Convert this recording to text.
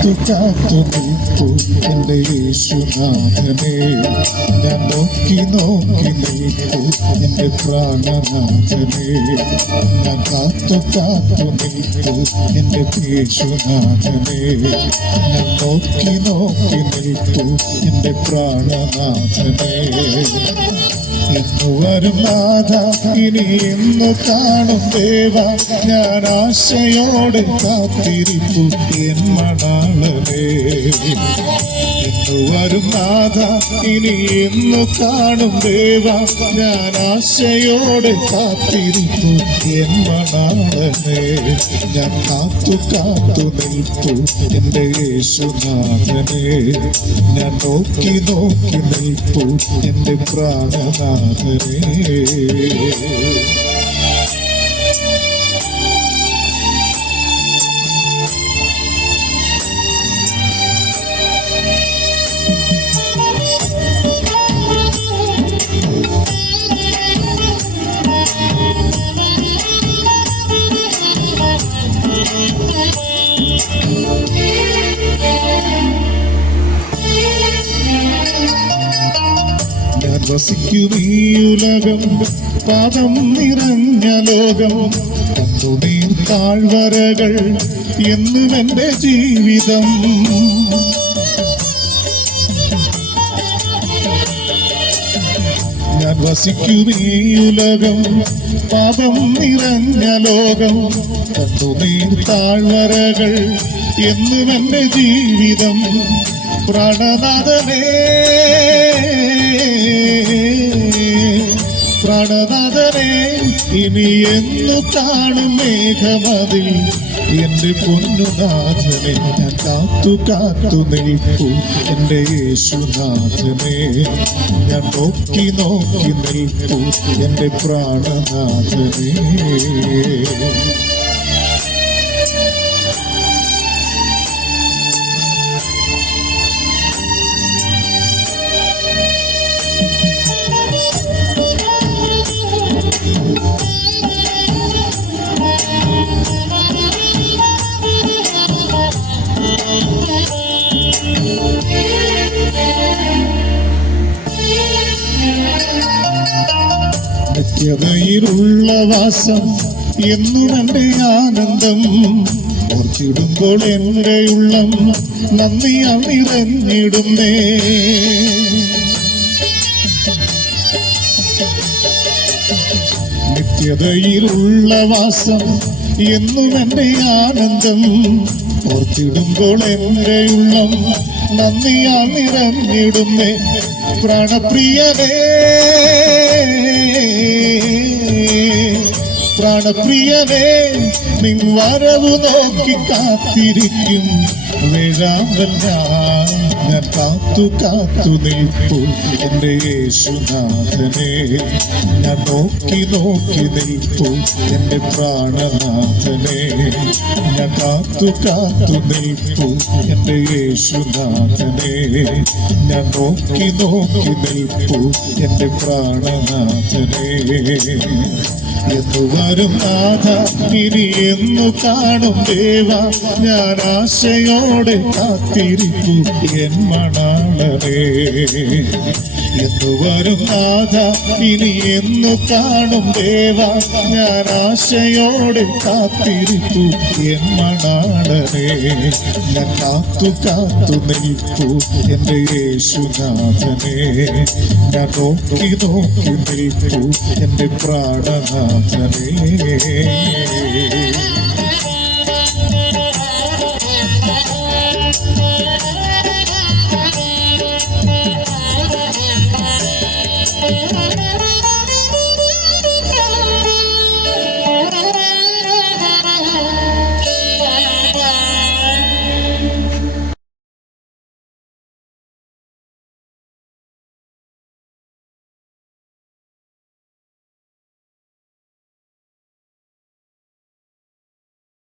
കാത്തു കാത്തു നിൽപ്പു എൻ്റെ യേശുനാഥനെ. ഞാൻ നോക്കി നോക്കി നിൽപ്പു എൻ്റെ പ്രാണനാഥനെ. ഞാൻ കാത്തു കാത്തു നിൽപ്പു എൻ്റെ യേശുനാഥനെ. ഞാൻ നോക്കി നോക്കി നിൽപ്പു എൻ്റെ പ്രാണനാഥനെ. ഇന്നു വരും നാഥ, ഇനി ഇന്നു കാണും ദേവ, ഞാൻ ആശയോടെ കാത്തിരിപ്പു എൻ മണാളനെ. ഇന്നു വരും നാഥ, ഇനി ഇന്നു കാണും ദേവ, ഞാൻ ആശയോടെ കാത്തിരിപ്പു എൻ മണാളനെ. ഞാൻ കാത്തു കാത്തു നിൽപ്പു എൻ്റെ യേശുനാഥനെ. ഞാൻ നോക്കി നോക്കി നിൽപ്പു എൻ്റെ പ്രാണനാഥനെ. ഞാൻ വസിക്കും ഈ ഉലകം, പാപം നിറഞ്ഞ ലോകം, കണ്ണുനീർ താഴ്വരകൾ എന്നും എൻ്റെ ജീവിതം. ഞാൻ വസിക്കും ഈ ഉലകം, പാപം നിറഞ്ഞ ലോകം, കണ്ണുനീർ താഴ്വരകൾ എന്നും എൻ്റെ ജീവിതം. പ്രാണനാഥനേ, പ്രാണനാഥനെ, ഇനി എന്നു കാണും മേഘമതിൽ എൻ്റെ പൊന്നുനാഥനെ. ഞാൻ കാത്തു കാത്തു നിൽപ്പു എൻ്റെ യേശുനാഥനെ. ഞാൻ നോക്കി നോക്കി നിൽപ്പു എൻ്റെ പ്രാണനാഥനെ. നിത്യതയിലുള്ള വാസം എന്നും എൻ്റെ ആനന്ദം. ഓർത്തിടുമ്പോൾ എൻ്റെ ഉള്ളം നന്ദിയാൽ നിറഞ്ഞിടുന്നേ. നിത്യതയിലുള്ള വാസം എന്നും എൻ്റെ ആനന്ദം. ഓർത്തിടുമ്പോൾ എൻ്റെ ഉള്ളം നന്ദിയാൽ നിറഞ്ഞിടുന്നേ. പ്രാണപ്രിയനേ, പ്രാണപ്രിയനേ, നിൻ വരവു നോക്കി കാത്തിരിക്കും വേഴാമ്പൽ ഞാൻ കാത്തു കാത്തു നിൽപ്പു എൻ്റെ യേശുനാഥനെ. ഞാൻ നോക്കി നോക്കി നിൽപ്പു എൻ്റെ പ്രാണനാഥനെ. ഞാൻ കാത്തു കാത്തു നിൽപ്പു എൻ്റെ യേശുനാഥനെ. ഞാൻ നോക്കി നോക്കി നിൽപ്പു എൻ്റെ പ്രാണനാഥനെ. എന്നു വരും നാഥ, ഇനി എന്നു കാണും ദേവ, ഞാൻ ആശയോടെ കാത്തിരിപ്പു എൻ മണാളനെ. എന്നു വരും നാഥ, ഇനി എന്നു കാണും ദേവ, ഞാൻ ആശയോടെ കാത്തിരിപ്പു എൻ മണാളനെ. ഞാൻ കാത്തു കാത്തു നിൽപ്പു എൻ്റെ യേശുനാഥനെ. ഞാൻ നോക്കി നോക്കി നിൽപ്പു എൻ്റെ പ്രാണനാഥനെ.